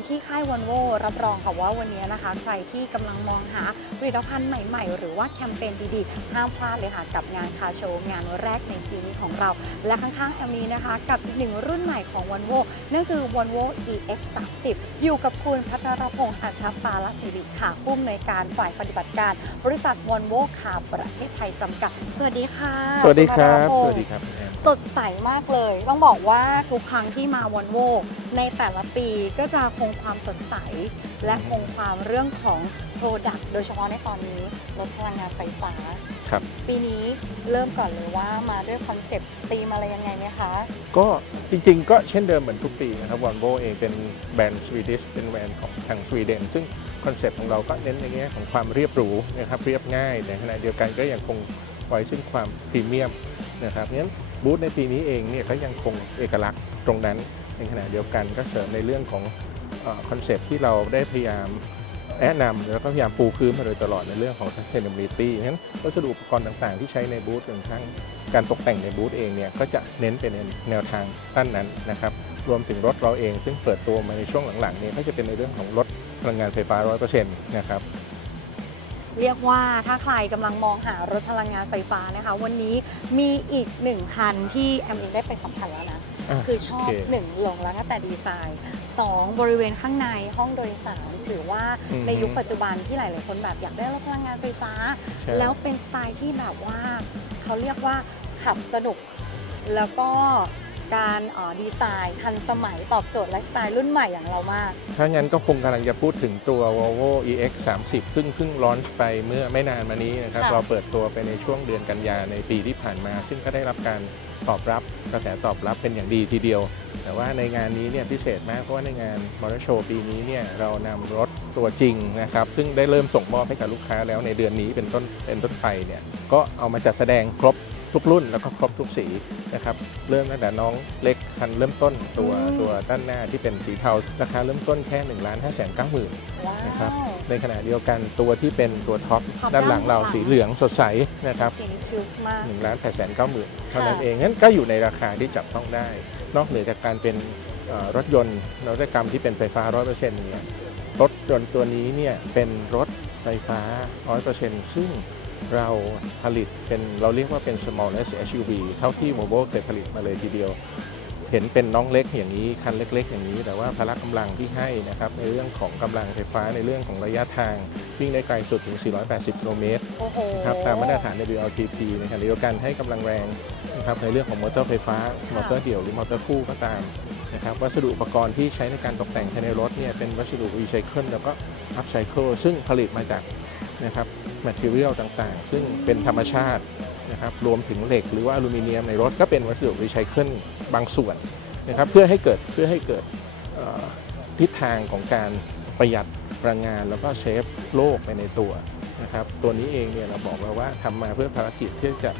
กันที่ค่ายวอนโวรับรองค่ะว่าวันนี้นะคะ ใครที่กำลังมองหาผลิตภัณฑ์ใหม่ ๆ หรือว่าแคมเปญดีๆ ห้ามพลาดเลยค่ะ กับงานคาโชว์งานแรกในปีนี้ของเรา และข้างๆแอมนี้นะคะ กับอีกหนึ่งรุ่นใหม่ของ v o l v o นั่นคือ Volvo EX 3 0อยู่กับคุณพัทรพงษ์อาชปาลศิริค่ะผู้อำนวยการฝ่ายปฏิบัติการ บริษัท v o l v o คาประเทศไทยจำกัด สวัสดีค่ะสวัสดีครับณพัทพงษ์สวัสดีครับคุณแอมสดใสมากเลย ต้องบอกว่าทุกครั้งที่มาวอนโวในแต่ละปีก็จะคงความสดใส และคงความเรื่องของ Product โดยเฉพาะในตอนนี้รถพลังงานไฟฟ้า ครับ ปีนี้เริ่มก่อนเลยว่ามาด้วยคอนเซปต์ธีมอะไรยังไงไหมคะ ก็จริงๆ ก็เช่นเดิมเหมือนทุกปีนะครับวอลโวเองเป็นแบรนด์สวีดิชเป็นแบรนด์ของทางสวีเดน ซึ่งคอนเซปต์ของเราก็เน้นในแง่ของความเรียบหรูนะครับเรียบง่ายในขณะเดียวกันก็ยังคงไว้ซึ่งความพรีเมียมนะครับงั้นบูธในปีนี้เองเนี่ยก็ยังคงเอกลักษณ์ตรงนั้นในขณะเดียวกันก็เสริมในเรื่องของ คอนเซปที่เราได้พยายามแนะนำแล้วก็พยายามปูพื้นมาโดยตลอดในเรื่องของ sustainability งั้นวัสดุอุปกรณ์ต่างๆ ที่ใช้ในบูธรวมทั้งการตกแต่งในบูธเองเนี่ยก็จะเน้นเป็นแนวทางด้านนั้นนะครับรวมถึงรถเราเอง ซึ่งเปิดตัวมาในช่วงหลังๆนี่ยก็จะเป็นในเรื่องของรถพลังงานไฟฟ้า 100%นะครับเรียกว่าถ้าใครกำลังมองหารถพลังงานไฟฟ้านะคะ วันนี้มีอีกหนึ่งคันที่แอมเองได้ไปสัมผัสแล้วนะ อะคือชอบโอเคหนึ่งหลงรักตั้งแต่ดีไซน์สองบริเวณข้างในห้องโดยสารถือว่าอืมในยุคปัจจุบันที่หลาย ๆ คนแบบอยากได้รถพลังงานไฟฟ้า ใช่ แล้วเป็นสไตล์ที่แบบว่าเขาเรียกว่าขับสนุก แล้วก็ การเอ่อดีไซน์ทันสมัยตอบโจทย์ไลฟ์สไตล์รุ่นใหม่อย่างเรามาก ถ้างั้นก็คงกำลังจะพูดถึงตัว Volvo EX 30ซึ่งเพิ่งลอนช์ไปเมื่อไม่นานมานี้นะครับ ค่ะ เราเปิดตัวไปในช่วงเดือนกันยาในปีที่ผ่านมา ซึ่งก็ได้รับการตอบรับกระแสตอบรับเป็นอย่างดีทีเดียว แต่ว่าในงานนี้เนี่ยพิเศษมากเพราะว่าในงานมอเตอร์โชว์ปีนี้เนี่ยเรานำรถตัวจริงนะครับ ซึ่งได้เริ่มส่งมอบให้กับลูกค้าแล้วในเดือนนี้เป็นต้นเป็นต้นไปเนี่ยก็เอามาจัดแสดงครบ ทุกรุ่นแล้วก็ครบทุกสีนะครับเริ่มตั้งแต่น้องเล็กคันเริ่มต้นตัวอืมตัวด้านหน้าที่เป็นสีเทาราคาเริ่มต้นแค่1นึ่งล้านห้าแสนเก้าหมื่นว้าวนะครับในขณะเดียวกันตัวที่เป็นตัวท็อปท็อปด้านหลังเราด้านหลังสีเหลืองสดใสนะครับสีนี้ชิลส์มาก1ล้านแปดแสนเก้าหมื่นเท่านั้นค่ะเองงั้นก็อยู่ในราคาที่จับต้องได้ นอกเหนือจากการเป็นเอ่อรถยนต์นวัตกรรมที่เป็นไฟฟ้า100%เนี่ยรถยนต์ตัวนี้เนี่ยเป็นรถไฟฟ้า100%ซึ่ง เราผลิตเป็นเราเรียกว่าเป็น smallest SUV เท่าที่ Volvo เคยผลิตมาเลยทีเดียว เห็นเป็นน้องเล็กอย่างนี้ คันเล็ก ๆ อย่างนี้ แต่ว่าพละกำลังที่ให้นะครับในเรื่องของกำลังไฟฟ้าในเรื่องของระยะทาง วิ่งได้ไกลสุดถึง 480 กิโลเมตรโอ้โหนะครับตามมาตรฐาน WLTP ในขณะเดียวกันให้กำลังแรงนะครับในเรื่องของมอเตอร์ไฟฟ้ามอเตอร์เดี่ยวหรือมอเตอร์คู่ก็ตามนะครับวัสดุอุปกรณ์ที่ใช้ในการตกแต่งภายในรถเนี่ยเป็นวัสดุรีไซเคิลแล้วก็อัพไซเคิลซึ่งผลิตมาจาก นะครับแมทเทียลต่างๆ ซึ่งเป็นธรรมชาตินะครับรวมถึงเหล็กหรือว่าอลูมิเนียมในรถก็เป็นวัสดุรีไซเคิลบางส่วนนะครับเพื่อให้เกิดเพื่อให้เกิดทิศทางของการประหยัดพลังงาน แล้วก็เซฟโลกไปในตัวนะครับตัวนี้เองเนี่ยเราบอกแล้วว่าทำมาเพื่อภารกิจที่จะ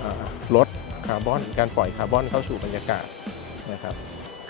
อ่อลดคาร์บอนการปล่อยคาร์บอนเข้าสู่บรรยากาศนะครับ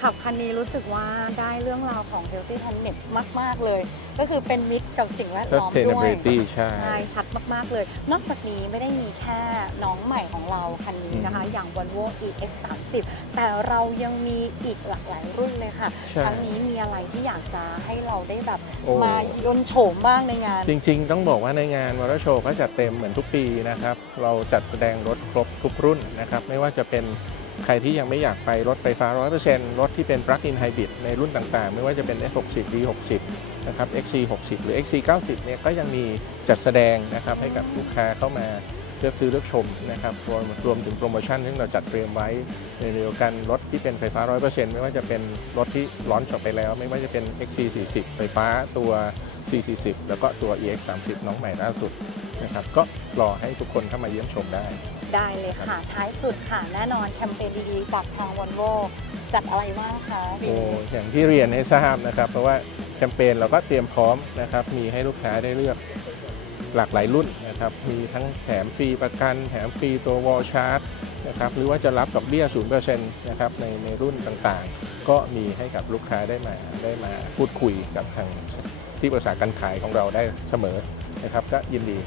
ขับคันนี้รู้สึกว่าได้เรื่องราวของ Healthy Planet มาก ๆ เลย ก็คือเป็นมิตรกับสิ่งแวดล้อมด้วย sustainability ใช่ ใช่ชัดมาก ๆ เลย นอกจากนี้ไม่ได้มีแค่น้องใหม่ของเราคันนี้นะคะอืมอย่าง Volvo EX 30 แต่เรายังมีอีกหลากหลายรุ่นเลยค่ะ ใช่ ครั้งนี้มีอะไรที่อยากจะให้เราได้แบบโอ้ มายนต์โฉมบ้างในงาน จริง ๆ ต้องบอกว่าในงานมอเตอร์โชว์ก็จัดเต็มเหมือนทุกปีนะครับ เราจัดแสดงรถครบทุกรุ่นนะครับ ไม่ว่าจะเป็น ใครที่ยังไม่อยากไปรถไฟฟ้า 100%รถที่เป็น plug-in hybrid ในรุ่นต่างๆ ไม่ว่าจะเป็น F60 V60 นะครับ XC60 หรือ XC90 เนี่ยก็ยังมีจัดแสดงนะครับให้กับลูกค้าเข้ามาเลือกซื้อเลือกชมนะครับรวมรวมถึงโปรโมชั่นที่เราจัดเตรียมไว้ในเดียวกันรถที่เป็นไฟฟ้า 100%ไม่ว่าจะเป็นรถที่ร้อนจบไปแล้ว ไม่ว่าจะเป็น XC40 ไฟฟ้าตัว C40 แล้วก็ตัว EX30 น้องใหม่ล่าสุด นะครับก็รอให้ทุกคนเข้ามาเยี่ยมชมได้ ได้เลยค่ะ ท้ายสุดค่ะ แน่นอนแคมเปญดีๆจากทาง Volvo จัดอะไรบ้างคะปีโอ้นี้อย่างที่เรียนให้ทราบนะครับ เพราะว่าแคมเปญเราก็เตรียมพร้อมนะครับ มีให้ลูกค้าได้เลือกหลากหลายรุ่นนะครับ มีทั้งแถมฟรีประกัน แถมฟรีตัววอลชาร์จนะครับ หรือว่าจะรับดอกเบี้ย 0%นะครับ ในในรุ่นต่างๆ ก็มีให้กับลูกค้าได้มาได้มาพูดคุยกับทางที่ปรึกษาการขายของเราได้เสมอนะครับ ก็ยินดี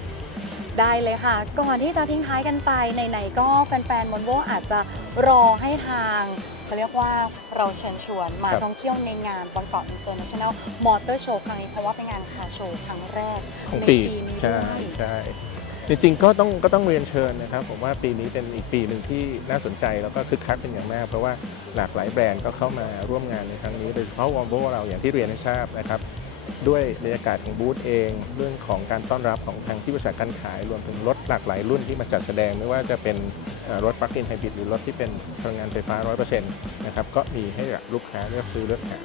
ได้เลยค่ะ ก่อนที่จะทิ้งท้ายกันไปไหนๆก็แฟนๆ Volvo อาจจะรอให้ทางเขาเรียกว่าเราเชิญชวนมาครับท่องเที่ยวในงานบางกอก International Motor Show ครั้งนี้เพราะว่าเป็นงานคาร์โชว์ครั้งแรกของในปีปีนี้ใช่ด้วยใช่จริงๆก็ต้องก็ต้องเรียนเชิญนะครับ ผมว่าปีนี้เป็นอีกปีหนึ่งที่น่าสนใจแล้วก็คึกคักเป็นอย่างมาก เพราะว่าหลากหลายแบรนด์ก็เข้ามาร่วมงานในครั้งนี้โดยเฉพาะวอลโวเราอย่างที่เรียนให้ทราบนะครับ ด้วยบรรยากาศของบูธเอง เรื่องของการต้อนรับของทางที่บริษัทการขาย รวมถึงรถหลากหลายรุ่นที่มาจัดแสดง ไม่ว่าจะเป็นรถปลั๊กอินไฮบริดหรือรถที่เป็นพลังงานไฟฟ้า 100%นะครับก็มีให้กับลูกค้าเลือกซื้อเลือกหา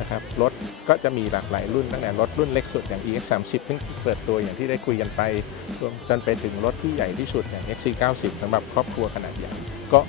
นะครับรถก็จะมีหลากหลายรุ่นตั้งแต่รถรุ่นเล็กสุดอย่าง EX30 ที่เปิดตัวอย่างที่ได้คุยกันไปรวมจนไปถึงรถที่ใหญ่ที่สุดอย่าง XC90 สำหรับครอบครัวขนาดใหญ่ก็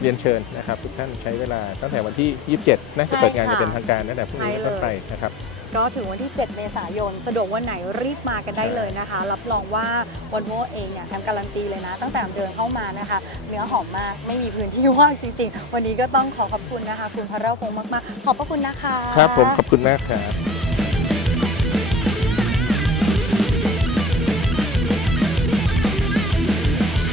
เรียนเชิญนะครับ ทุกท่านใช้เวลาตั้งแต่วันที่ 27 น่าจะเปิดงานจะเป็นทางการตั้งแต่พรุ่งนี้เป็นต้นไปนะครับก็ถึงวันที่ 7 เมษายน สะดวกวันไหนรีบมากันได้เลยนะคะ รับรองว่าวันโวเองเนี่ยแถมการันตีเลยนะ ตั้งแต่เดินเข้ามานะคะ เนื้อหอมมาก ไม่มีพื้นที่ว่างจริงๆ วันนี้ก็ต้องขอขอบคุณนะคะ คุณพระเร่าพงษ์มากๆ ขอบพระคุณนะคะ ครับผมขอบคุณมากครับ